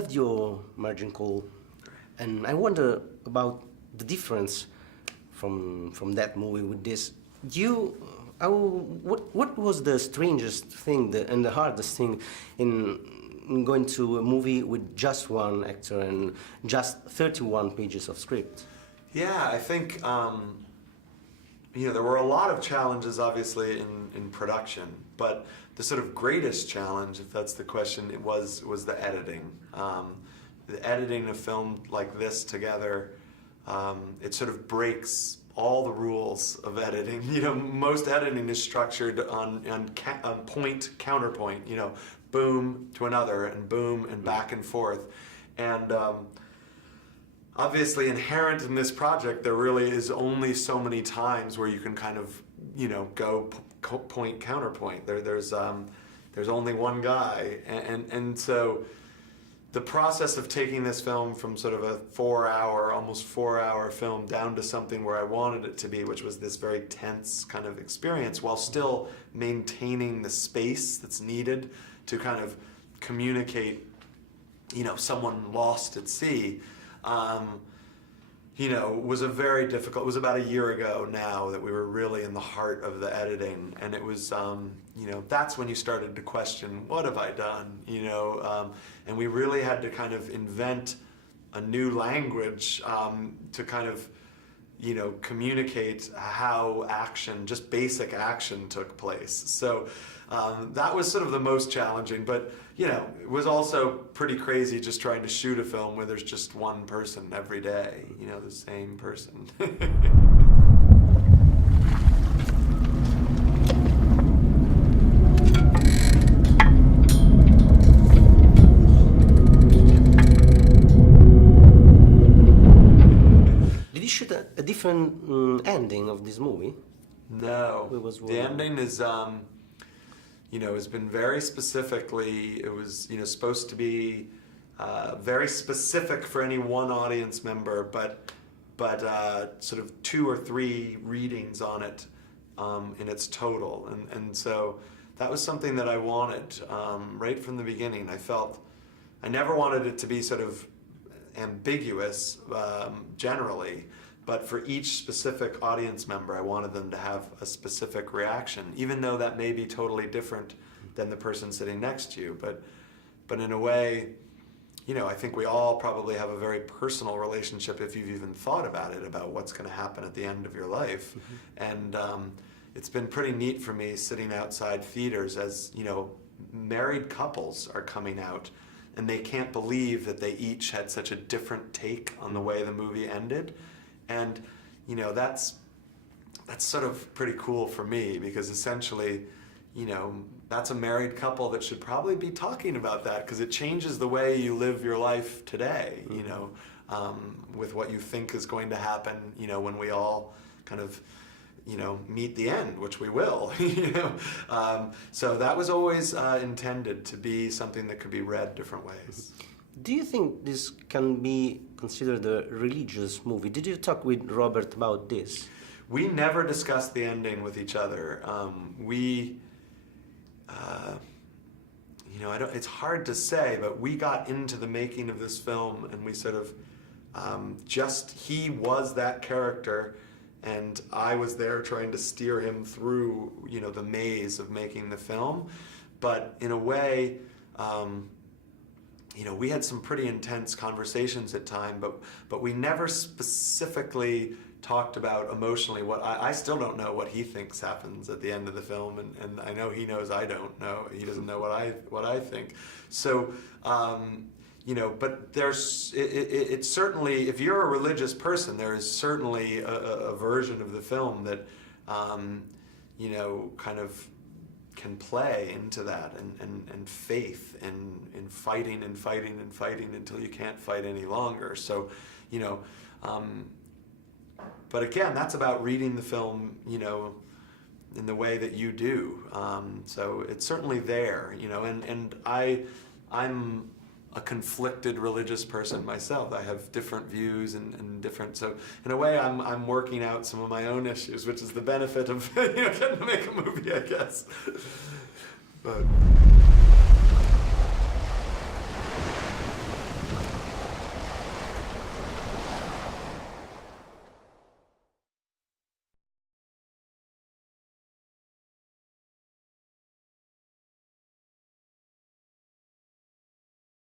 loved your margin call, and I wonder about the difference from that movie with this. What was the strangest thing and the hardest thing in going to a movie with just one actor and just 31 pages of script? Yeah, I think there were a lot of challenges, obviously, in production, but the sort of greatest challenge, if that's the question, was the editing. The editing a film like this together, it sort of breaks all the rules of editing. Most editing is structured on point, counterpoint, boom to another, and boom, and back and forth. And obviously inherent in this project, there really is only so many times where you can kind of, go point, counterpoint. There's only one guy. And so the process of taking this film from sort of a almost 4-hour film down to something where I wanted it to be, which was this very tense kind of experience, while still maintaining the space that's needed to kind of communicate, someone lost at sea, was a very difficult. It was about a year ago now that we were really in the heart of the editing, and it was, that's when you started to question, what have I done? And we really had to kind of invent a new language to kind of, communicate how action, just basic action, took place. So that was sort of the most challenging, but it was also pretty crazy just trying to shoot a film where there's just one person every day, the same person. Did you shoot a different ending of this movie? No. The ending is, has been very specifically, it was, supposed to be very specific for any one audience member, but sort of 2 or 3 readings on it in its total. And so that was something that I wanted right from the beginning. I never wanted it to be sort of ambiguous generally, but for each specific audience member, I wanted them to have a specific reaction, even though that may be totally different than the person sitting next to you. But in a way, I think we all probably have a very personal relationship, if you've even thought about it, about what's going to happen at the end of your life. Mm-hmm. And it's been pretty neat for me sitting outside theaters as, married couples are coming out, and they can't believe that they each had such a different take on the way the movie ended. And, that's sort of pretty cool for me, because essentially, that's a married couple that should probably be talking about that, because it changes the way you live your life today, with what you think is going to happen, when we all kind of, meet the end, which we will, So that was always intended to be something that could be read different ways. Do you think this can be considered a religious movie? Did you talk with Robert about this? We never discussed the ending with each other. It's hard to say, but we got into the making of this film, and we sort of he was that character, and I was there trying to steer him through, the maze of making the film. But in a way, we had some pretty intense conversations at time, but we never specifically talked about emotionally what I still don't know what he thinks happens at the end of the film, and I know he knows I don't know. He doesn't know what I think. So but it's certainly, if you're a religious person, there is certainly a version of the film that kind of can play into that, and faith in fighting and fighting and fighting until you can't fight any longer. So but again, that's about reading the film, in the way that you do. So it's certainly there, and I'm a conflicted religious person myself. I have different views and different, so in a way I'm working out some of my own issues, which is the benefit of getting to make a movie, I guess. But